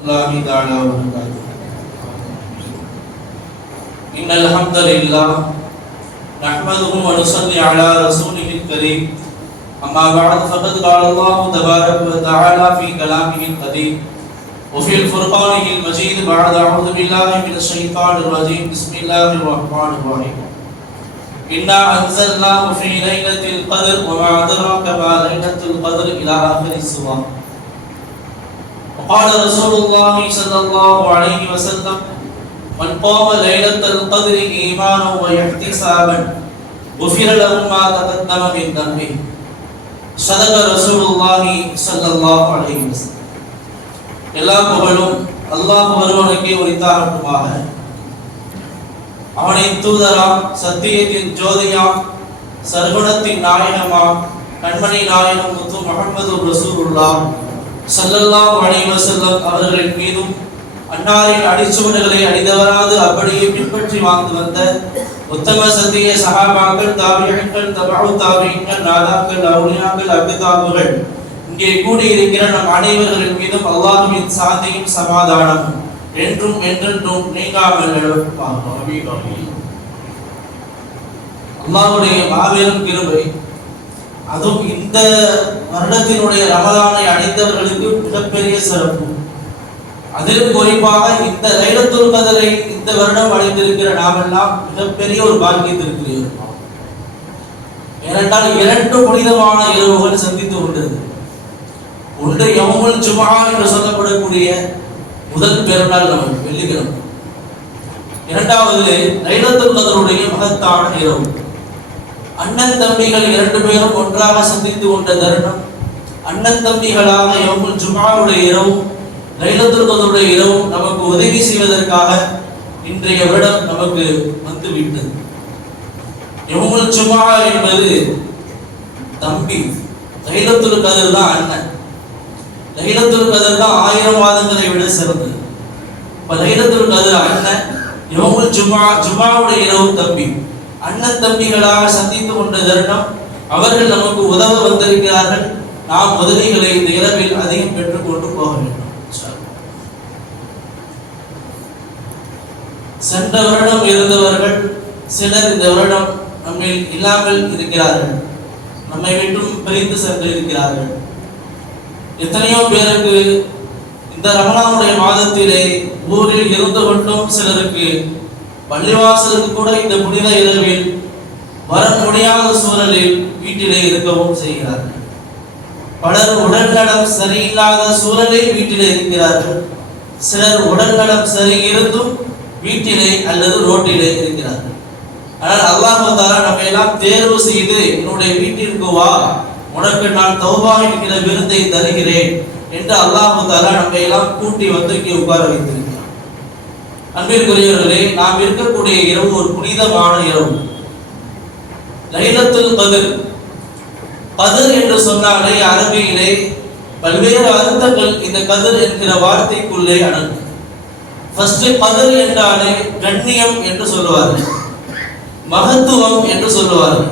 الله تعالى وبركاته. إن الحمد لله نحمده ونصلي على رسوله الكريم. أما بعد فقد قال الله تبارك وتعالى في كلامه القديم وفي الفرقان المجيد بعد أعوذ بالله من الشيطان الرجيم. بسم الله الرحمن الرحيم. إنا أنزلناه في ليلة القدر وما أدراك ما ليلة القدر إلى آخر السورة. وقال رسول الله صلى الله عليه وسلم: من قام ليلة القدر إيمانا واحتسابا غفر له ما تقدم من ذنبه. صدق رسول الله صلى الله عليه وسلم. எல்லா புகழும் அல்லாஹ் ஒருவனுக்கே உரித்தாகட்டுமாக. அவனின் தூதராம், சத்தியத்தின் ஜோதியாம், சர்க்குணத்தின் நாயகமாம், கண்மணி நாயகம் முத்து முஹம்மது ரசூலுல்லாஹ் ஸல்லல்லாஹு அலைஹி வஸல்லம் அவர்களின் மீதும் அன்னாரின் அடிச்சுவடுகளை அடிதவராது அப்படியே பின்பற்றி வாழ்ந்து வந்த உத்தம சத்திய சஹாபாக்கள், தாபிஈன்கள், தபஉ தாபிஈன்கள், நாதாக்கள், அவுலியாக்கள், அக்தாபுகள், இங்கே கூடியிருக்கிற நம் அனைவர்களின் மீதும் அல்லாஹ்வின் சாந்தியும் சமாதானமும் என்றும் என்றென்றும் நீங்காமல் நிலவட்டுமாக. அல்லாஹ்வுடைய மாபெரும் கிருபை, அதுவும் இந்த வருடத்தினுடைய ரமலானை அடைந்தவர்களுக்கு மிகப்பெரிய சிறப்பு. அதிலும் குறிப்பாக இந்த லைலத்துல் கத்ரை இந்த வருடம் அடைந்திருக்கிற நாமெல்லாம் மிகப்பெரிய ஒரு பாக்கியத்திற்குரியவர். ஏனென்றால் இரண்டு புனிதமான இரவுகள் சந்தித்து கொண்டது. ஒன்று யௌமுல் ஜும்ஆ என்று சொல்லப்படக்கூடிய முதல் பெருநாள் நமக்கு வெள்ளிக்கிழமை. இரண்டாவது லைலத்துல் கத்ருடைய மகத்தான இரவு. அண்ணன் தம்பிகள் இரண்டு பேரும் ஒன்றாக சந்தித்து கொண்ட தருணம். அண்ணன் தம்பிகளாக யௌமுல் ஜும்ஆவுடைய இரவு, லைலத்துல் கத்ருடைய இரவு நமக்கு உதவி செய்வதற்காக இன்றைய வருடம் நமக்கு வந்துவிட்டது. யௌமுல் ஜும்ஆ என்பது தம்பி, லைலத்துல் கத்ர் தான் அண்ணன். லைலத்துல் கத்ர் தான் 1000 மாதங்களை விட சிறந்தது. இப்ப லைலத்துல் கத்ர் அண்ணன், யௌமுல் ஜும்ஆவுடைய இரவு தம்பி. அண்ணன் தம்பிகளாக சந்தித்து கொண்ட தருணம். அவர்கள் நமக்கு உதவ வந்திருக்கிறார்கள். நாம் உதவிகளை இந்த இரவில் அதிகம் பெற்றுக் கொண்டு போக வேண்டும். சென்ற வருடம் இருந்தவர்கள் சிலர் இந்த வருடம் நம்மில் இல்லாமல் இருக்கிறார்கள், நம்மை விட்டும் பிரிந்து சென்று இருக்கிறார்கள். எத்தனையோ பேருக்கு இந்த ரமலானுடைய மாதத்திலே ஊரில் இருந்து கொண்டும் சிலருக்கு பள்ளிவாசலுக்கு கூட இந்த புனித இரவில் வர முடியாத சூழலில் வீட்டிலே இருக்கவும் செய்கிறார்கள். பலர் உடல்நலம் சரியில்லாத சூழலில் வீட்டிலே இருக்கிறார்கள். சிலர் உடல்நலம் சரி இருந்தும் வீட்டிலே அல்லது ரோட்டிலே இருக்கிறார்கள். ஆனால் அல்லாஹ் தஆலா நம்மை எல்லாம் தேர்வு செய்து என்னுடைய வீட்டிற்கு வா, உனக்கு நான் தௌபா என்கிற விருந்தை தருகிறேன் என்று அல்லாஹ் தஆலா நம்மை எல்லாம் கூட்டி வந்து இங்கே உட்கார வைத்திருக்கிறார். அன்பிற்குரியவர்களே, நாம் இருக்கக்கூடிய இரவு ஒரு புனிதமான இரவு. லைலத்துல் கத்ர். கத்ர் என்று சொன்னாலே அரபியிலே பல்வேறு அர்த்தங்கள் இந்த கத்ர் என்கிற வார்த்தைக்குள்ளே அடங்கும். ஃபர்ஸ்ட் கத்ர் என்றாலே கண்ணியம் என்று சொல்லுவார்கள், மகத்துவம் என்று சொல்லுவார்கள்.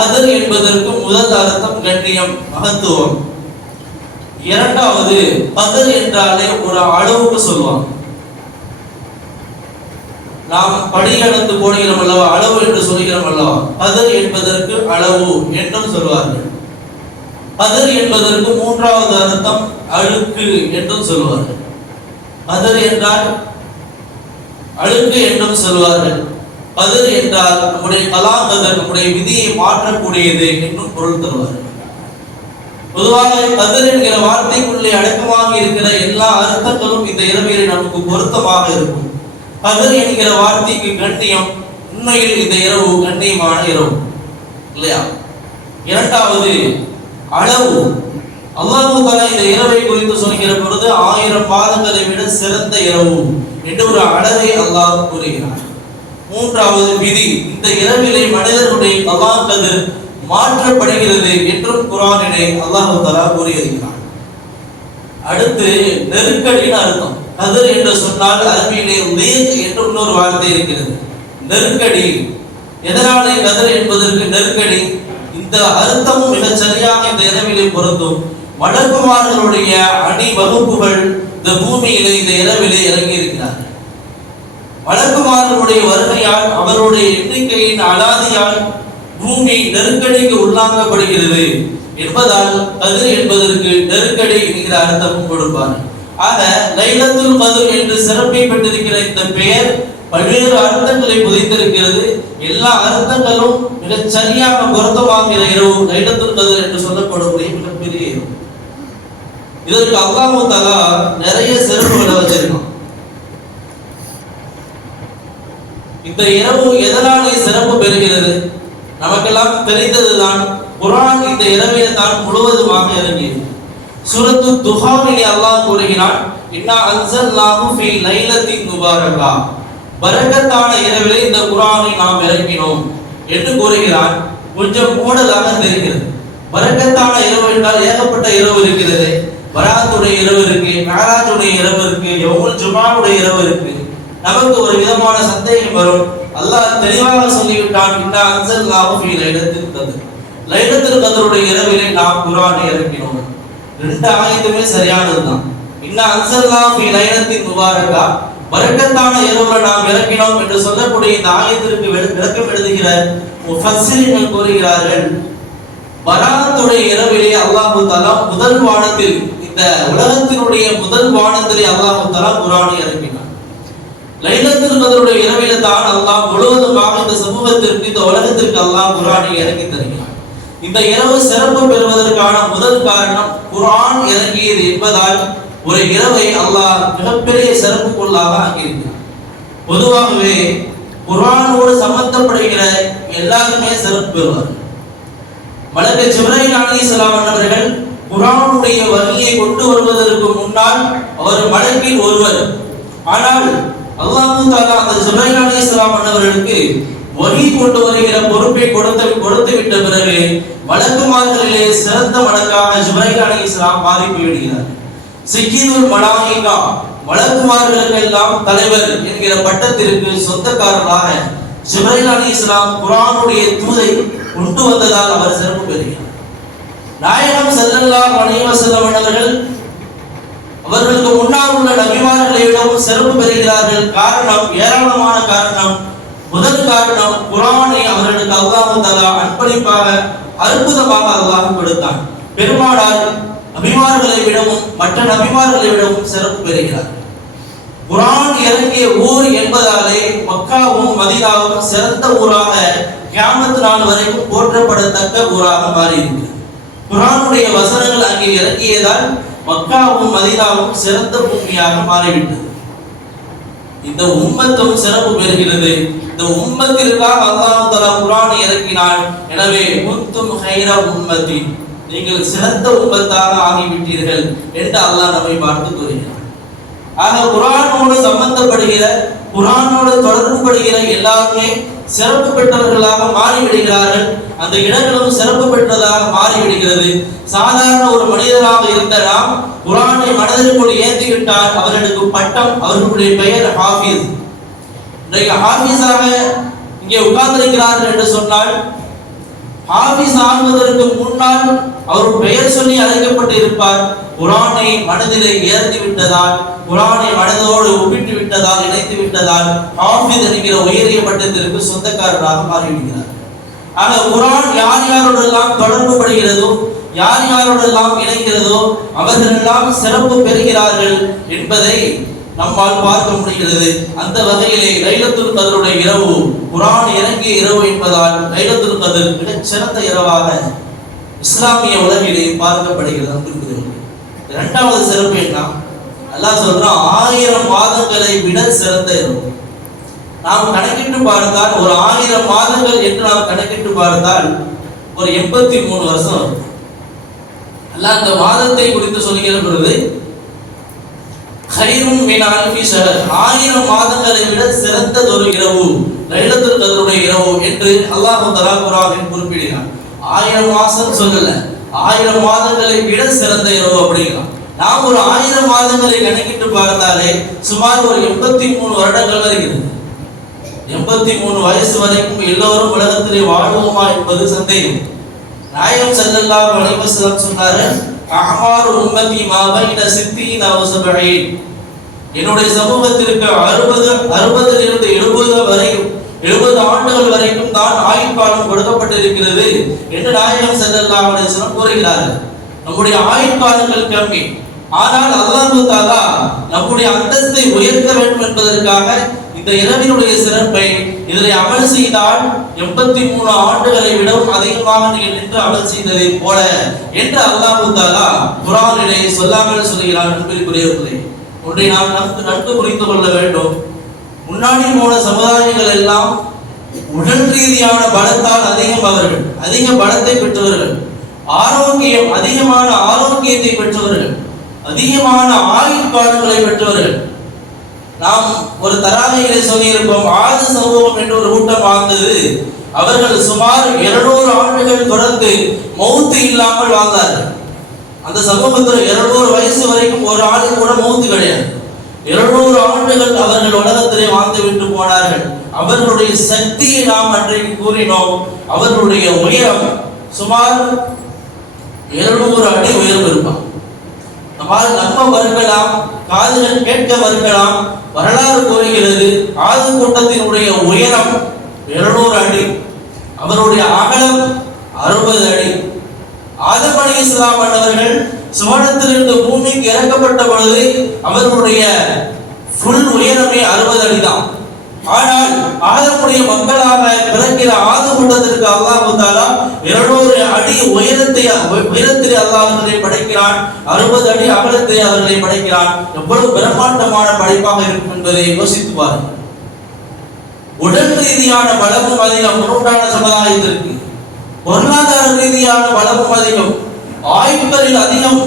கத்ர் என்பதற்கு முதல் அர்த்தம் கண்ணியம், மகத்துவம். இரண்டாவது, கத்ர் என்றாலே ஒரு அளவுக்கு சொல்லுவாங்க. நாம் படி அளந்து போடுகிறோம் அல்லவா, அளவு என்று சொல்கிறோம் அல்லவா, கத்ர் என்பதற்கு அளவு என்றும் சொல்வார்கள். கத்ர் என்பதற்கு மூன்றாவது அர்த்தம் அழுக்கு என்றும் சொல்வார்கள். கத்ர் என்றால் அழுக்கு என்றும் சொல்வார்கள். கத்ர் என்றால் நம்முடைய கலாகதர், நம்முடைய விதியை மாற்றக்கூடியது என்றும் பொருள் தருவார்கள். பொதுவாக கத்ர் என்கிற வார்த்தைக்குள்ளே அடக்கமாக இருக்கிற எல்லா அர்த்தங்களும் இந்த இரவிலே நமக்கு பொருத்தமாக இருக்கும். கத்ர் என்கிற வார்த்தைக்கு கண்ணியம், உண்மையில் இந்த இரவு கண்ணியமான இரவு இல்லையா? இரண்டாவது அளவு. அல்லாஹ் தஆலா இந்த இரவை குறித்து சொல்கிற பொழுது 1000 மாதங்களை விட சிறந்த இரவு என்று ஒரு அளவை அல்லாஹ் கூறுகிறார். மூன்றாவது விதி. இந்த இரவிலே மனிதர்களுடைய கலாக் கத்ர் மாற்றப்படுகிறது என்றும் குர்ஆனிலே அல்லாஹ் தஆலா கூறியிருக்கிறார். அடுத்து நெருக்கடின்னு அர்த்தம். கத்ர் என்று சொன்னால் அரபியிலே லீக் என்று இன்னொரு வார்த்தை இருக்கிறது, நெருக்கடி. எதனாலே கத்ர் என்பதற்கு நெருக்கடி? இந்த அர்த்தமும் மிக சரியாக இந்த இரவிலே பொருந்தும். வழக்குமார்களுடைய அணி வகுப்புகள் இந்த பூமியிலே இந்த இரவிலே இறங்கி இருக்கிறார்கள். வழக்குமாரனுடைய வருகையால் அவருடைய எண்ணிக்கையின் அலாதியால் பூமி நெருக்கடிக்கு உள்ளாங்கப்படுகிறது என்பதால் கதிர் என்பதற்கு நெருக்கடி என்கிற அர்த்தமும் கொடுப்பார். ஆக லைலத்துல் கத்ர் என்று சிறப்பை பெற்றிருக்கிற இந்த பெயர் பல்வேறு அர்த்தங்களை புதைத்திருக்கிறது. எல்லா அர்த்தங்களும் மிகச் சரியாக பொருத்தமாகிற இரவு லைலத்துல் கத்ர் என்று சொல்லப்படக்கூடிய மிகப்பெரிய இரவு. இதற்கு அல்லாஹ் தஆலா நிறைய சிறப்புகளை வச்சிருக்கான். இந்த இரவு எதனாலே சிறப்பு பெறுகிறது? நமக்கெல்லாம் தெரிந்ததுதான். குர்ஆன் இந்த இரவில் தான் முழுவதுமாக இறங்கியது. சூரத்து துஹானிலே அல்லாஹ் கூறுகிறான், இன்னா அன்ஸல்நாஹு ஃபீ லைலத்தின் முபாரகா, பரக்கத்தான இரவிலே இந்த குர்ஆனை நாம் இறக்கினோம் என்று கூறுகிறான். கொஞ்சம் மூடலாக தெரிகிறது. பரக்கத்தான இரவு என்றால் ஏகப்பட்ட இரவு இருக்கிறது. பராத்துடைய இரவு இருக்கு, மேராஜுடைய இரவு இருக்கு, யௌமுல் ஜுமாவுடைய இரவு இருக்கு. நமக்கு ஒரு விதமான சந்தேகம் வரும். அல்லாஹ் தெளிவாக சொல்லிவிட்டான், இன்னா அன்ஸல்நாஹு ஃபீ லைலத்தின் கத்ர், லைலத்துல் கத்ருடைய இரவிலே நாம் குர்ஆனை இறக்கினோம். ரெண்டு ஆயத்துமே சரியானதுதான். இன்னா அன்ஸல்நாஹு ஃபீ லைலத்தின் முபாரகா, பரக்கத்தான இரவுல நாம் இறக்கினோம் என்று சொல்லக்கூடிய இந்த ஆயத்திற்கு விளக்கம் எழுதுகிற முஃபஸ்ஸிரீன்கள் கூறுகிறார்கள், பராத்துடைய இரவிலே அல்லாஹ் தஆலா முதல் வானத்தில், இந்த உலகத்தினுடைய முதல் வானத்திலே அல்லாஹ் தஆலா குர்ஆனை இறக்கினார். லைலத்துல் கத்ருடைய இரவிலே தான் அல்லாஹ் முழுவதுமாக இந்த சமூகத்திற்கு, இந்த உலகத்திற்கு அல்லாஹ் குர்ஆனை இறக்கி தருகிறார். இந்த இரவு சிறப்பு பெறுவதற்கான முதல் காரணம் குர்ஆன் இறங்கியது என்பதால் ஒரு இரவை அல்லாஹ் மிகப்பெரிய சிறப்புக்குள்ளாக ஆக்கியிருக்கிறார். பொதுவாகவே குர்ஆனோடு சம்பந்தப்படுகிற எல்லாருமே சிறப்பு பெறுவார்கள். மலக்கு ஜிப்ரீல் அலைஹிஸ்ஸலாம் அவர்கள் குர்ஆனுடைய வஹியை கொண்டு வருவதற்கு முன்னால் அவர் மலக்கில் ஒருவர். ஆனால் அல்லாஹ் தஆலா அந்த ஜிப்ரீல் அலைஹிஸ்ஸலாம் அவர்களுக்கு வஹி கொண்டு வருகிற பொறுப்பை கொடுத்து விட்ட பிறகு மலக்குமார்களிலே சிறந்த மலக்காக ஜிப்ரீல் அலைஹிஸ்ஸலாம் மாறி போய்விடுகிறார். சய்யிதுல் மலாயிகா, மலக்குமார்களுக்கெல்லாம் தலைவர் என்கிற பட்டத்திற்கு சொந்தக்காரராக ஜிப்ரீல் அலைஹிஸ்ஸலாம் குர்ஆனுடைய தூதை கொண்டு வந்ததால் அவர் சிறப்பு பெறுகிறார். நாயகம் ஸல்லல்லாஹு அலைஹி வஸல்லம் அவர்களுக்கு முன்னால் உள்ள நபிமார்களை விடவும் சிறப்பு பெறுகிறார்கள். காரணம், ஏராளமான காரணம். முதல் காரணம், குர்ஆனை அவர்களுக்கு அல்லாஹ் தஆலா அன்பளிப்பாக அற்புதமாக அல்லாஹ் கொடுத்தான். பெருமானார் நபிமார்களை விடவும் மற்ற நபிமார்களை விடவும் சிறப்பு பெறுகிறார். குர்ஆன் இறங்கிய ஊர் என்பதாலே மக்காவும் மதீனாவும் சிறந்த ஊராக கியாமத் நாள் வரைக்கும் போற்றப்படத்தக்க ஊராக மாறியிருக்கிறது. குர்ஆனுடைய வசனங்கள் அங்கே இறங்கியதால் மக்காவும் மதீனாவும் சிறந்த பூமியாக மாறிவிட்டது. இந்த உம்மத்தும் சிறப்பு பெறுகிறது. இந்த உம்மத்திற்காக அல்லாஹ் தஆலா குர்ஆனை இறக்கினான். எனவே குன்தும் கைர உம்மத்தி, நீங்கள் சிறந்த உம்மத்தாக ஆகிவிட்டீர்கள் என்று அல்லாஹ் நம்மை பார்த்து கூறுகிறார். ஆக குர்ஆனோடு சம்பந்தப்படுகிற, குர்ஆனோடு தொடர்புபடுகிற எல்லாருமே சிறப்பு பெற்றவர்களாக மாறிவிடுகிறார்கள். அந்த இடங்களும் சிறப்பு பெற்றதாக மாறிவிடுகிறது. சாதாரண ஒரு மனிதராக இருந்த நாம் குர்ஆனை மனதிற்குள் ஏற்றிவிட்டால் அவர்களுக்கு பட்டம், அவர்களுடைய பெயர் ஹாஃபிஸ். இன்றைக்கு ஹாஃபிஸாக இங்கே உட்கார்ந்திருக்கிறார்கள் என்று சொன்னால், ஹாஃபிஸ் ஆகுவதற்கு முன்னால் அவர் பெயர் சொல்லி அழைக்கப்பட்டு இருப்பார். குர்ஆனை மனதிலே ஏற்றி விட்டதால், குர்ஆனை மனதோடு ஒப்பிட்டு விட்டதால், இணைத்து விட்டதால் ஹாஃபிஸ் என்கிற உயரிய பட்டத்திற்கு சொந்தக்காரராக மாறிவிடுகிறார். ஆக குர்ஆன் யார் யாரோடெல்லாம் தொடர்பு படுகிறதோ, யார் யாரோடெல்லாம் இணைகிறதோ அவர்களெல்லாம் சிறப்பு பெறுகிறார்கள் என்பதை நம்மால் பார்க்க முடிகிறது. அந்த வகையிலே லைலத்துல் கத்ருடைய இரவு குர்ஆன் இறங்கிய இரவு என்பதால் லைலத்துல் கத்ர் மிகச் சிறந்த இரவாக இஸ்லாமிய உலகிலே பார்க்கப்படுகிறது. இரண்டாவது சிறப்பு என்ன? அல்லாஹ் சொல்றான், 1000 மாதங்களை விட சிறந்த இரவு. நாம் கணக்கிட்டு பார்த்தால் ஒரு 1000 மாதங்கள் என்று நாம் கணக்கிட்டு பார்த்தால் ஒரு 83 வருஷம் வரும். அல்லாஹ் அந்த மாதத்தை குறித்து சொல்லுகிற பொழுது கைரும் மின் அல்ஃபி ஷஹர், 1000 மாதங்களை விட சிறந்தது ஒரு இரவு லைலத்துல் கத்ருடைய இரவு என்று அல்லாஹ் தஆலா குர்ஆனில் குறிப்பிடுகிறார். 1000 மாதம் சொல்லல, 1000 மாதங்களை விட சிறந்த இரவு அப்படிங்கிறான். நாம் ஒரு 1000 மாதங்களை கணக்கிட்டு பார்த்தாலே சுமார் ஒரு 83 வருடங்கள் வருகிறது. 83 வயசு வரைக்கும் எல்லோரும் உலகத்திலே வாழ்வோமா என்பது சந்தேகம். நாயகம் ஸல்லல்லாஹு அலைஹி வஸல்லம் சொன்னார்கள், அஹ்மாரு உம்மதி மா பைன 60 வ 70. என்னுடைய சமூகத்திற்கு 60 இருந்து 70 வரைக்கும் 70 ஆண்டுகள் வரைக்கும் தான் ஆயுட்காலம் கொடுக்கப்பட்டிருக்கிறது என்று நாயகம் ஸல்லல்லாஹு அலைஹி வஸல்லம் கூறுகிறார்கள். நம்முடைய ஆயுட்காலங்கள் கம்மி. ஆனால் அல்லாஹ் தஆலா நம்முடைய அந்தஸ்தை உயர்த்த வேண்டும் என்பதற்காக இந்த இரவினுடைய சிறப்பை இதில் அமல் செய்தால் 83 ஆண்டுகளை விடவும் அதிகமாக நீங்கள் நின்று அமல் செய்ததை போல என்று அல்லாஹ் தஆலா குர்ஆனிலே சொல்லாமல் சொல்கிறார். அன்பிற்குரியவர்களே, ஒன்றை நாம் நன்கு புரிந்து கொள்ள வேண்டும். முன்னாடி போன சமுதாயங்கள் எல்லாம் உடல் ரீதியான பலத்தால் அதிக பலத்தை பெற்றவர்கள், ஆரோக்கியம் அதிகமான ஆரோக்கியத்தை பெற்றவர்கள், அதிகமான ஆயுட்காலங்களை பெற்றவர்கள். நாம் ஒரு தராவைகளை சொல்லியிருப்போம். ஆது சமூகம் என்று ஒரு கூட்டம் வாழ்ந்தது. அவர்கள் சுமார் 200 ஆண்டுகள் தொடர்ந்து மௌத்து இல்லாமல் வாழ்ந்தார்கள். அந்த சமூகத்தில் 200 வயசு வரைக்கும் ஒரு ஆளுக்கு கூட மௌத்து கிடையாது. 200 ஆண்டுகள் அவர்கள் உலகத்திலே வாழ்ந்து விட்டு போனார்கள். அவர்களுடைய சக்தியை நாம் அன்றைக்கு கூறினோம். அவர்களுடைய உயரம் சுமார் 200 அடி உயரம் இருப்பான். நம்மால் நம்ப மறுக்கலாம், காதுகள் கேட்க மறுக்கலாம். வரலாறு கூறுகிறது, ஆது கூட்டத்தினுடைய உயரம் 200 அடி, அவருடைய அகலம் 60 அடி. ஆதம் அலைஹிஸ்ஸலாம் அவர்கள் சுவனத்திலிருந்து பூமிக்கு இறக்கப்பட்ட பொழுது அவர்களுடைய ஃபுல் உயரமே 60 அடி தான். ஆனால் ஆதமுடைய மக்களாக பிறக்கிற ஆது கூட்டத்திற்கு அல்லாஹ் தஆலா 200 அடி உயரத்தில் அல்லாஹ் அவர்களை படைக்கிறான். 60 அடி அகலத்தில் அவர்களை படைக்கிறான். எவ்வளவு பிரம்மாண்டமான படைப்பாக இருக்கும் என்பதை யோசித்து பாருங்கள். உடல் ரீதியான பலமும் அதிகம் முன்னோட்டான சமுதாயத்திற்கு, பொருளாதார ரீதியான பலமும் அதிகம், ஆயுட்களில் அதிகம்.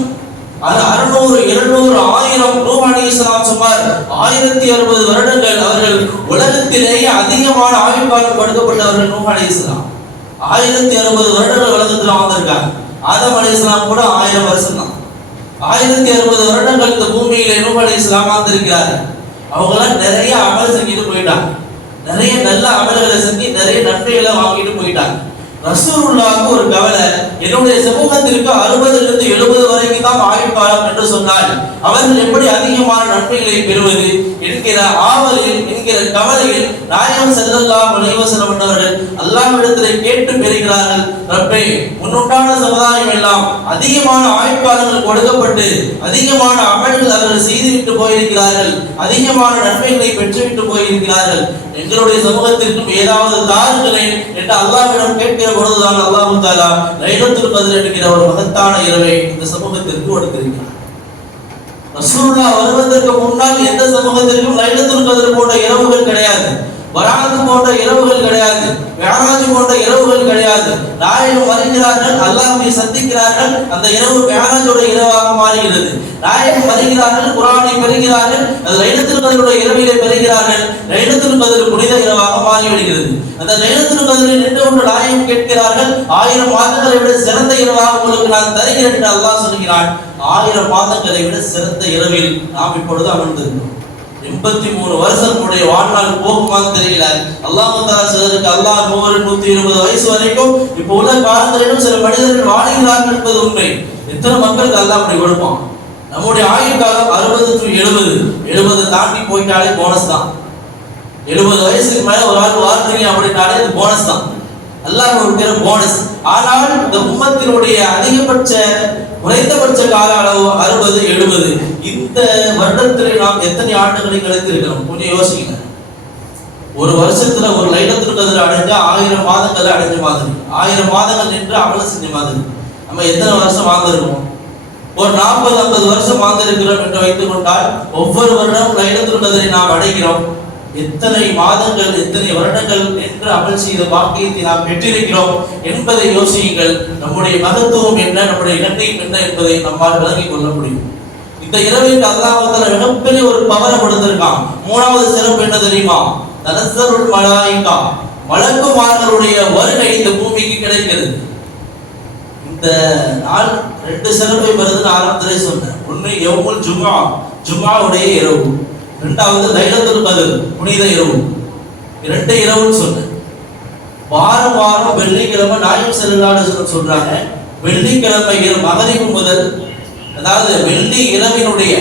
600, 200, 1000. நூஹ் அலைஹிஸ்ஸலாம் சுமார் 1060 வருடங்கள் அவர்கள் உலகத்திலேயே அதிகமான ஆயுட்காலம் கொடுக்கப்பட்டவர்கள். நூஹ் அலைஹிஸ்ஸலாம் 1060 வருடங்கள் உலகத்தில் வாழ்ந்திருக்காங்க. ஆதம் அலைஹிஸ்ஸலாம் கூட 1000 வருஷம் தான். 1060 வருடங்கள் இந்த பூமியிலே நூஹ் அலைஹிஸ்ஸலாம் வாழ்ந்திருக்கிறார்கள். அவங்களாம் நிறைய அமல் செஞ்சுட்டு போயிட்டாங்க. நிறைய நல்ல அமல்களை செஞ்சு நிறைய நன்மைகளை வாங்கிட்டு போயிட்டாங்க. ரசூலுல்லாஹ்வுக்கு ஒரு கவலை, என்னுடைய சமூகத்திற்கு 60 இருந்து 70 வரைக்கும் தான் ஆயுட்காலம் என்று சொன்னால் அவர்கள் எப்படி அதிகமான நன்மைகளை பெறுவது என்கிற ஆவலில், என்கிற கவலையில் நாயகம் ஸல்லல்லாஹு அலைஹி வஸல்லம் அவர்கள் அல்லாஹ்விடத்தில் கேட்டு பெறுகிறார்கள். ரப்பே, முன்னோட்டான சமுதாயம் எல்லாம் அதிகமான ஆயுட்காலங்கள் கொடுக்கப்பட்டு அதிகமான அமல்கள் அவர்கள் செய்துவிட்டு போயிருக்கிறார்கள், அதிகமான நன்மைகளை பெற்றுவிட்டு போயிருக்கிறார்கள். எங்களுடைய சமூகத்திற்கும் ஏதாவது தாருங்களேன் என்று அல்லாஹ்விடம் கேட்கிற பொழுதுதான் அல்லாஹ் தஆலா லைலத்துல் கத்ர் என்கிற ஒரு மகத்தான இரவை இந்த சமூகத்திற்கு கொடுத்திருக்கிறார். ரசூலுல்லாஹ் வருவதற்கு முன்னால் எந்த சமூகத்திற்கும் லைலத்துல் கத்ர் போன்ற இரவுகள் கிடையாது, பராத் போன்ற இரவுகள் கிடையாது, மிஅராஜ் போன்ற இரவுகள் கிடையாது. நாயகம் வருகிறார்கள், அல்லாஹ்வை சந்திக்கிறார்கள், அந்த இரவு மிஅராஜோட இரவாக மாறுகிறது. நாயகம் வருகிறார்கள், குர்ஆனை பெறுகிறார்கள், அது லைலத்துல் கத்ருடைய இரவிலே பெறுகிறார்கள். லைலத்துல் கத்ர் புனித இரவாக மாறிவிடுகிறது. அந்த லைலத்துல் கத்ரில் நின்று கொண்டு நாயகம் கேட்கிறார்கள், 1000 மாதங்களை விட சிறந்த இரவாக உங்களுக்கு நான் தருகிறேன் என்று அல்லாஹ் சொல்கிறான். 1000 மாதங்களை விட சிறந்த இரவில் நாம் இப்பொழுது அமர்ந்திருக்கிறோம். 83 வருஷம் நம்முடைய வாழ்நாள் போகுமான்னு தெரியல. அல்லாஹ் தஆலா சிலருக்கு அல்லாஹ் 100, 120 வயசு வரைக்கும் இப்போ உள்ள காலங்களிலும் சில மனிதர்கள் வாழ்கிறார்கள் என்பது உண்மை. எத்தனை மக்களுக்கு அல்லாஹ் அப்படி கொடுப்பான்? நம்முடைய ஆயுள் காலம் 60 to 70. 70 தாண்டி போயிட்டாலே போனஸ் தான். 70 வயசுக்கு மேல ஒரு ஆள் வாழ்றீங்க அப்படின்னாலே இது போனஸ் தான், அல்லாஹ் கொடுக்கிற போனஸ். ஆனால் இந்த உம்மத்தினுடைய குறைந்தபட்ச கால அளவு 60, 70. இந்த வருடத்திலே நாம் எத்தனை ஆண்டுகளை கழித்திருக்கிறோம் கொஞ்சம் யோசிங்க. ஒரு வருஷத்துல ஒரு லைலத்துல் கத்ர் அடைஞ்சா 1000 மாதங்களை அடைஞ்ச மாதிரி, 1000 மாதங்கள் நின்று அமல் செஞ்ச மாதிரி. நம்ம எத்தனை வருஷம் வாழ்ந்திருக்கோம்? ஒரு 40-50 வருஷம் வாழ்ந்திருக்கிறோம் என்று வைத்துக் கொண்டால் ஒவ்வொரு வருடமும் லைலத்துல் கத்ரை நாம் அடைகிறோம். எத்தனை மாதங்கள், எத்தனை வருடங்கள் என்று அமல் செய்த பாக்கியத்தை நாம் பெற்றிருக்கிறோம் என்பதை யோசியுங்கள். நம்முடைய மகத்துவம் என்ன, நம்முடைய கண்ணியம் என்ன என்பதை நம்மால் விளங்கிக் கொள்ள முடியும். இந்த இரவிற்கு அல்லாஹ் தஆலா மிகப்பெரிய ஒரு பவரை கொடுத்திருக்கான். 3வது சிறப்பு என்ன தெரியுமா? தனஸ்ஸருல் மலாயிகா, மலக்குமார்களுடைய வருகை இந்த பூமிக்கு கிடைக்கிறது. இந்த நாள் 2 சிறப்பை வருதுன்னு ஆரம்பத்திலே சொன்னேன். ஒன்று யௌமுல் ஜும்ஆ, ஜும்ஆவுடைய இரவு. 2வது லைலத்துல் கத்ர், புனித இரவு. 2 இரவுன்னு சொன்னேன். வாரம் வெள்ளிக்கிழமை நாயகம் ஸல்லல்லாஹு அலைஹி வஸல்லம் சொல்றாங்க, வெள்ளிக்கிழமை மகரிப் முதல் அதாவது வெள்ளி இரவினுடைய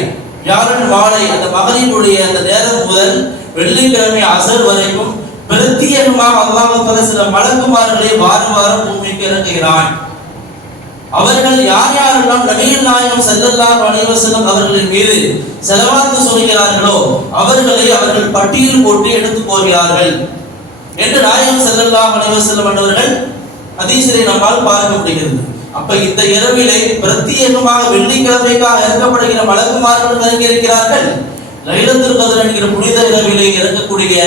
வியாழன் மாலை அந்த மகரினுடைய அந்த நேரம் முதல் வெள்ளிக்கிழமை அசர் வரைக்கும் பிரத்யேகமாக அல்லாஹ் தஆலா சில மலக்குமார்களை வாரம் வாரம் பூமிக்கு இறக்குகிறான். அவர்கள் யார் யாரெல்லாம் நபிகள் நாயகம் ஸல்லல்லாஹு அலைஹி வஸல்லம் அவர்களின் மீது ஸலவாத் சொல்கிறார்களோ அவர்களை அவர்கள் பட்டியல் போட்டு எடுத்து போகிறார்கள் என்று நாயகம் ஸல்லல்லாஹு அலைஹி வஸல்லம் அவர்கள் ஹதீஸிலே நம்மால் பார்க்க முடிகிறது. அப்ப இந்த இரவிலே பிரத்யேகமாக வெள்ளிக்கிழமைக்காக இறக்கப்படுகிற மலக்குமார்கள் இறங்கி இருக்கிறார்கள். லைலத்துல் கத்ர் என்கிற புனித இரவிலே இறங்கக்கூடிய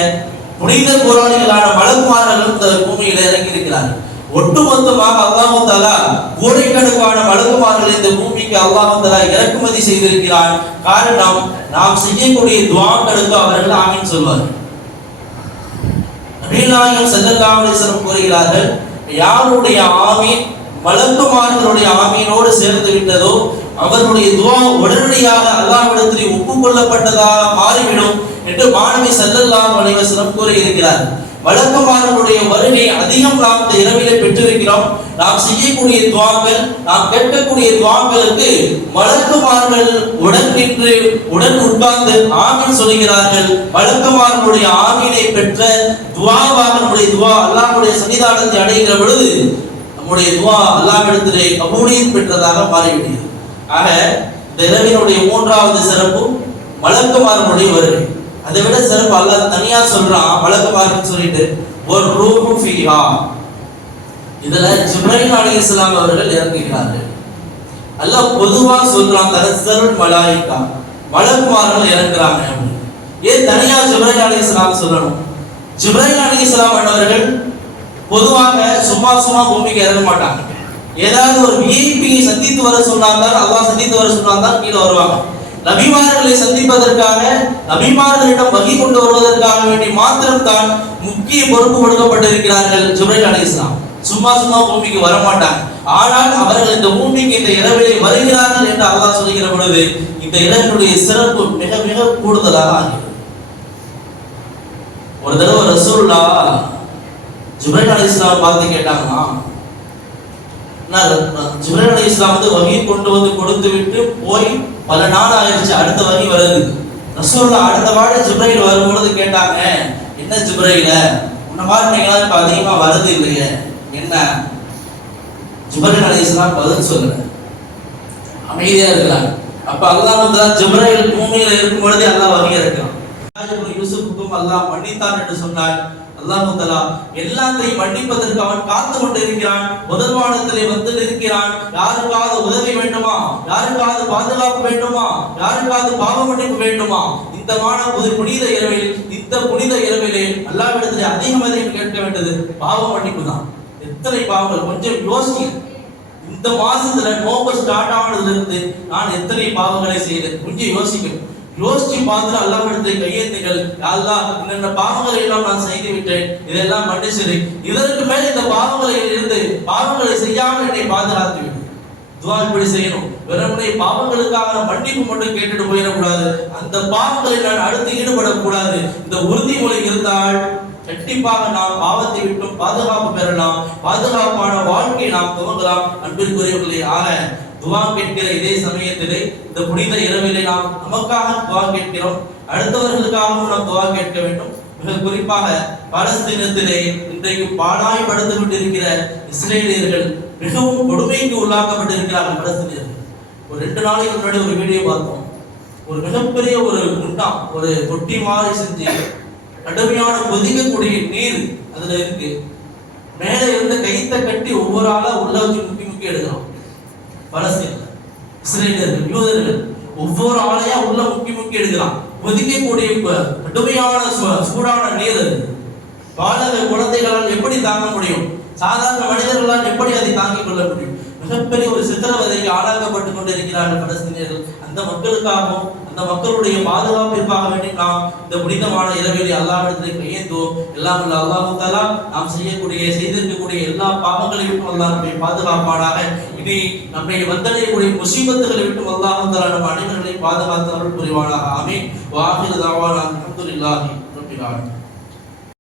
புனித போராளிகளான மலக்குமார்கள் இந்த பூமியில இறங்கி இருக்கிறார்கள். ஒட்டுமொத்தமாக அல்லாஹ் தஆலா கோடிக்கணக்கான மலக்குமார்களை இந்த பூமிக்கு அல்லாஹ் தஆலா இறக்குமதி செய்திருக்கிறார். காரணம், நாம் செய்யக்கூடிய துஆக்களுக்கு அவர்கள் ஆமீன் சொல்வார்கள். நபிகள் நாயகம் ஸல்லல்லாஹு அலைஹி வஸல்லம் கூறுகிறார்கள், யாருடைய ஆமீன் மலக்குமார்களுடைய ஆமீனோடு சேர்ந்து விட்டதோ அவர்களுடைய துஆ உடனடியாக அல்லாஹ்விடத்தில் ஒப்புக்கொள்ளப்பட்டதாக மாறிவிடும் என்று மாணவி ஸல்லல்லாஹு அலைஹி வஸல்லம் கூறியிருக்கிறார். மலக்குமார்களுடைய வருகை அதிகம் நாம் இந்த இரவிலே பெற்றிருக்கிறோம். நாம் செய்யக்கூடிய துஆக்கள், நாம் கேட்கக்கூடிய துஆக்களுக்கு மலக்குமார்கள் உடன் நின்று உடன் உட்கார்ந்து ஆமீன் சொல்கிறார்கள். மலக்குமார்களுடைய ஆமீனை பெற்ற துஆவாக நம்முடைய துஆ அல்லாஹ்வுடைய சன்னிதானத்தை அடைகிற பொழுது நம்முடைய துஆ அல்லாஹ்விடத்திலே கபூலியத் பெற்றதாக மாறிவிடுகிறது. ஆக இந்த இரவினுடைய மூன்றாவது சிறப்பு மலக்குமார்களுடைய வருகை. அதை விட சிறப்பு அல்லாஹ் தனியா சொல்றான். மலக்குமார்கள் சொல்லிட்டு ஒரு ரூஹு ஃபீஹா, இதுல ஜிப்ரீல் அலைஹிஸ்ஸலாம் அவர்கள் இறங்குகிறார்கள். அல்லாஹ் பொதுவா சொல்றான் தனஸ்ஸலுல் மலாயிகா, மலக்குமார்கள் இறங்குறாங்க. ஏன் தனியா ஜிப்ரீல் அலைஹிஸ்ஸலாம் சொல்லணும்? ஜிப்ரீல் அலைஹிஸ்ஸலாம் அவர்கள் பொதுவாக சும்மா பூமிக்கு இறங்க மாட்டாங்க. ஏதாவது ஒரு விஐபியை சந்தித்து வர சொன்னால்தான், அல்லாஹ் சந்தித்து வர சொன்னால்தான் கீழே வருவாங்க. நபிமார்களை சந்திப்பதற்காக, நபிமார்களிடம் வகி கொண்டு வருவதற்காக வேண்டி மாத்திரம்தான் முக்கிய பொறுப்பு கொடுக்கப்பட்டிருக்கிறார்கள் ஜிப்ரீல் அலைஹிஸ்ஸலாம். சும்மா பூமிக்கு வர மாட்டாங்க. ஆனால் அவர்கள் இந்த பூமிக்கு இந்த இரவிலே வருகிறார்கள் என்று அல்லாஹ் சொல்கிற பொழுது இந்த இரவினுடைய சிறப்பு மிக மிக கூடுதலாக ஆகிறது. ஒரு தடவை ரசூலுல்லாஹ் ஜிப்ரீல் அலைஹிஸ்ஸலாம் பார்த்து கேட்டாங்கன்னா, ஜிப்ரீல் அலைஹிஸ்ஸலாம் வந்து வகி கொண்டு வந்து கொடுத்து விட்டு போய் பல நாள் ஆயிடுச்சு, அடுத்த வகி வருது. ரசூலுல்லாஹ் அடுத்த வாரம் ஜிப்ரீல் வரும்பொழுது கேட்டாங்க, என்ன ஜிப்ரீல உன்ன மாதிரி நீங்களா இப்ப அதிகமா வருது இல்லையே என்ன? ஜிப்ரீல் அலைஹிஸ்ஸலாம் பதில் சொல்லல, அமைதியா இருக்கிறாங்க. அப்ப அல்லாஹ் வந்து ஜிப்ரீல் பூமியில இருக்கும் பொழுதே அல்லாஹ் வகி இறக்குறான். யூசுஃபுக்கும் அல்லாஹ் மன்னித்தான் என்று சொன்னார். அல்லாஹ் தஆலா எல்லாத்தையும் மன்னிப்பதற்கு அவன் காத்து கொண்டிருக்கிறான். முதல் வானத்திலே வந்து இருக்கிறான். யாருக்காவது உதவி வேண்டுமா, யாருக்காவது பாதுகாப்பு வேண்டுமா, யாருக்காவது பாவ மன்னிப்பு வேண்டுமா, இந்த புனித இரவில், இந்த புனித இரவிலே அல்லாஹ்விடத்திலே அதிகம் கேட்க வேண்டியது பாவ மன்னிப்பு தான். எத்தனை பாவங்கள் கொஞ்சம் யோசிங்க. இந்த மாசத்துல நோம்பு ஸ்டார்ட் ஆனதுல இருந்து நான் எத்தனை பாவங்களை செய்தேன் கொஞ்சம் யோசிக்கணும். யோசிச்சு பார்த்து அல்லாஹ்விடத்தை கையேந்துங்கள். அல்லாஹ் இந்த பாவங்களை எல்லாம் நான் செய்து விட்டேன், இதெல்லாம் மன்னிச்சிரு. இதற்கு மேல் இந்த பாவங்களில் இருந்து பாவங்களை செய்யாமல் என்னை பாதுகாத்து விடு. துஆ இப்படி செய்யணும். வெறுமனே பாவங்களுக்காக மன்னிப்பு மட்டும் கேட்டுட்டு போயிடக்கூடாது. அந்த பாவங்களில் நான் அடுத்து ஈடுபடக்கூடாது. இந்த உறுதிமொழி இருந்தால் கண்டிப்பாக நாம் பாவத்தை விட்டும் பாதுகாப்பு பெறலாம். பாதுகாப்பான வாழ்க்கையை நாம் துவங்கலாம். அன்பிற்குரியவர்களே, ஆக துஆ கேட்கிற இதே சமயத்திலே இந்த புனித இரவிலே நாம் நமக்காக துஆ கேட்கிறோம், அடுத்தவர்களுக்காகவும் நாம் துஆ கேட்க வேண்டும். மிக குறிப்பாக பாலஸ்தீனத்திலே இன்றைக்கு பாழாய்படுத்தி கொண்டிருக்கிற இஸ்ரேலியர்கள் மிகவும் கொடுமைக்கு உள்ளாக்கப்பட்டிருக்கிறார்கள். பாலஸ்தீனியர்கள் ஒரு 2 நாளைக்கு முன்னாடி ஒரு வீடியோ பார்த்தோம். ஒரு மிகப்பெரிய ஒரு குண்டா, ஒரு தொட்டி மாதிரி செஞ்சு கடுமையான கொதிக்கக்கூடிய நீர் அதுல இருக்கு. மேல இருந்து கைத்தை கட்டி ஒவ்வொரு ஆளா உள்ள வச்சு முக்கி எடுக்கலாம். பலஸ்தீன்ல இஸ்ரேலியர்கள், யூதர்கள் ஒவ்வொரு ஆளையா உள்ள முக்கி எடுக்கலாம். கொதிக்கக்கூடிய கடுமையான சூடான நீர் அது. பாலக குழந்தைகளால் எப்படி தாங்க முடியும்? சாதாரண மனிதர்களால் எப்படி அதை தாங்கிக் கொள்ள முடியும்? மிகப்பெரிய ஒரு சித்திரவதைக்கு ஆளாக்கப்பட்டு கொண்டிருக்கிறார்கள் பலஸ்தீனியர்கள். அந்த மக்களுக்காகவும் அந்த மக்களுடைய பாதுகாப்பிற்காக வேண்டி நாம் இந்த புனிதமான இரவிலே அல்லாஹ்விடத்திலே கையேந்துவோம். எல்லாம் வல்ல அல்லாஹ் தஆலா நாம் செய்திருக்கக்கூடிய எல்லா பாவங்களையும் விட்டு அல்லாஹ் நம்மை பாதுகாப்பானாக. இனி நம்மை வந்தடையக்கூடிய முசீபத்துகளை விட்டு அல்லாஹ் தஆலா நம் அனைவர்களையும் பாதுகாத்து அருள் புரிவானாக. ஆமீன். வ ஆகிரு தஅவானா அல்ஹம்துலில்லாஹி ரப்பில் ஆலமீன்.